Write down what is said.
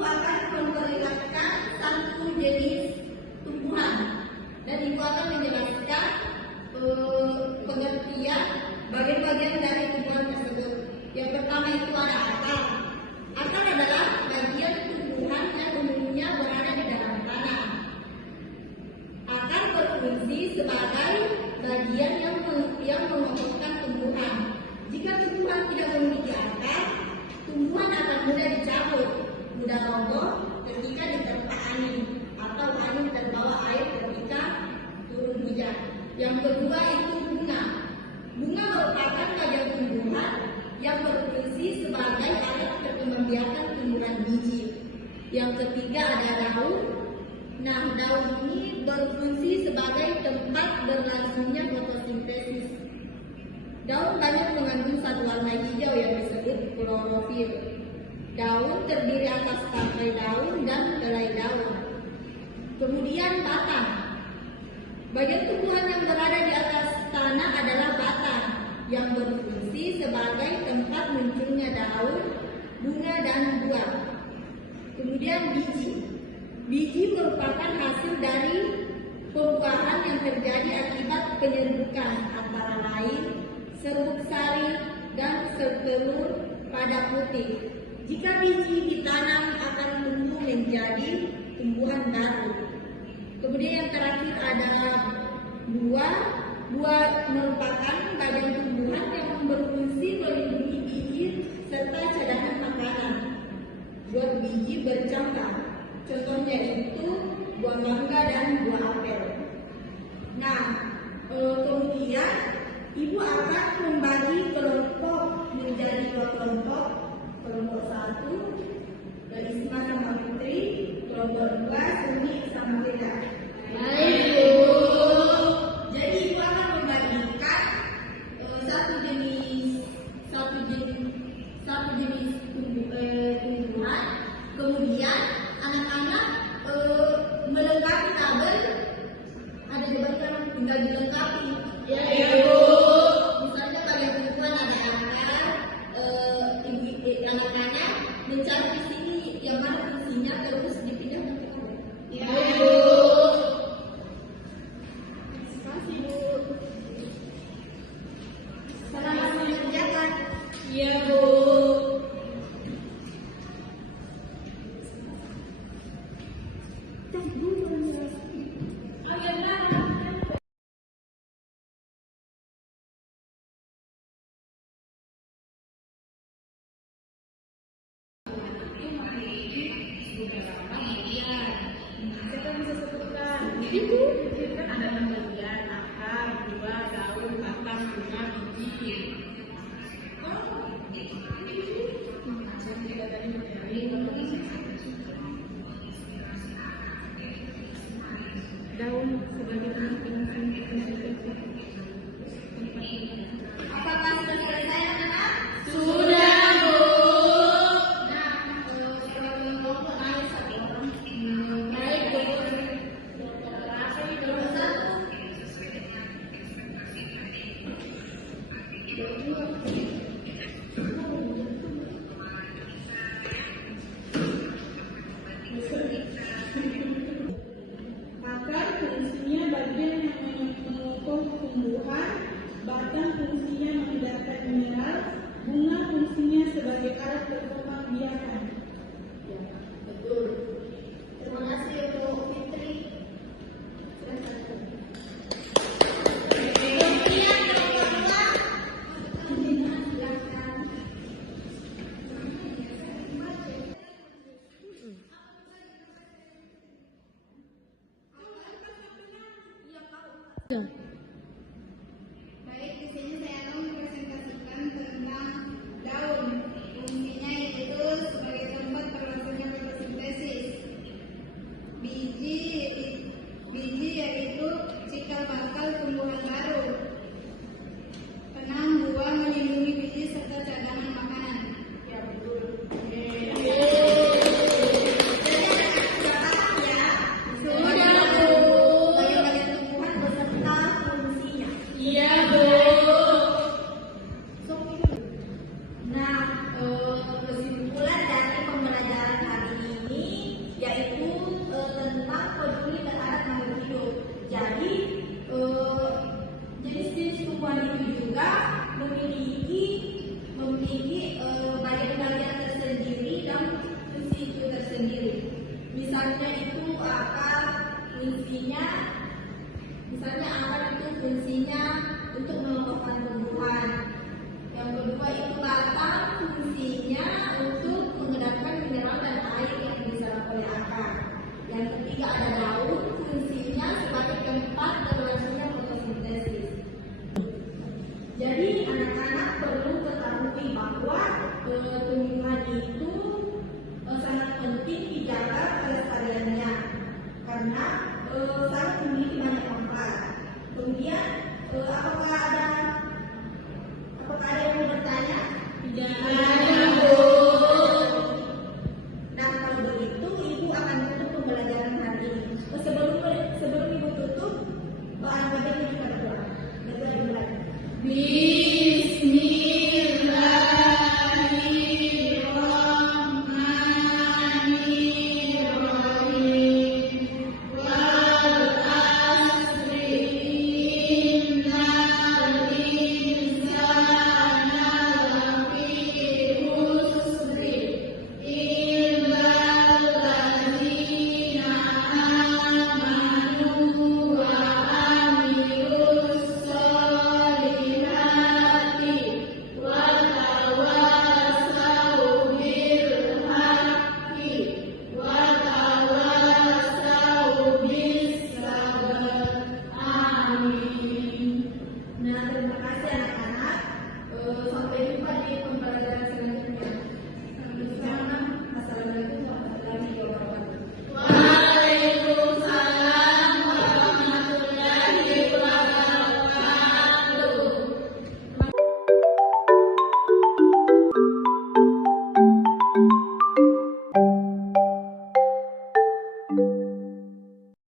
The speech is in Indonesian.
akan memperlihatkan satu jenis tumbuhan dan ibu akan menjelaskan pengertian bagian-bagian dari tumbuhan tersebut. Yang pertama itu ada akar. Akar adalah bagian tumbuhan yang umumnya berada di dalam tanah. Akar berfungsi sebagai bagian yang mengokohkan tumbuhan. Jika tumbuhan tidak memiliki akar, tumbuhan akan mudah dicabut, mudah roboh ketika diterpa angin atau angin terbawa air ketika turun hujan. Yang kedua itu bunga. Bunga merupakan bagian tumbuhan yang berfungsi sebagai alat perkembangbiakan tumbuhan biji. Yang ketiga ada daun. Nah, daun ini berfungsi sebagai tempat berlangsungnya fotosintesis. Daun banyak mengandung zat warna hijau yang disebut klorofil. Daun terdiri atas tangkai daun dan helai daun. Kemudian batang. Bagian tumbuhan yang berada di atas tanah adalah batang yang berfungsi sebagai tempat munculnya daun, bunga, dan buah. Kemudian biji. Biji merupakan hasil dari pembuahan yang terjadi akibat penyerbukan antara lain serbuk sari dan sel telur pada putih. Jika biji ditanam akan tumbuh menjadi tumbuhan baru. Kemudian yang terakhir adalah buah. Buah merupakan bagian tumbuhan yang berfungsi melindungi biji serta cadangan makanan. Buah biji bercambah. Contohnya itu buah mangga dan buah apel. Nah, kemudian ibu akan membagi kelompok menjadi dua kelompok. Kelompok 1 dari Isma sama Fitri, kelompok 2 Sumi sama Beda. Baik, Bu. Jadi ibu akan membagikan satu jenis tumbuhan. Kemudian anak-anak melengkapi tabel. Ada diberikan tinggal dilengkapi. Ya, Bu. Misalnya bagian tumbuhan ada akar. Anak-anak mencari di sini yang mana fungsinya terus dipindah ke tabel. Ya, Bu. Terima kasih, Bu. Selamat mengerjakan. Iya, Bu. Itu kan ada pembagian akar, buah, daun, batang, bunga, biji. Daun sebagai apakah sudah selesai, anak-anak? Sudah, Bu. Nah, kelompok naik satu orang. Baik, Bu. Akar fungsinya bagian yang mengukur tumbuhan, batang fungsinya mengedarkan mineral, bunga fungsinya sebagai alat perkembangbiakan. Ya, betul. Terima kasih untuk Fitri. Baik, di sini saya akan mempresentasikan tentang daun. Fungsinya yaitu sebagai tempat berlangsungnya fotosintesis. Biji yaitu cikal bakal tumbuhan baru. Penang buah melindungi biji serta cadangan makanan. Ya, betul. Sudah, Bu. Bagian-bagian tumbuhan beserta Misalnya akar itu fungsinya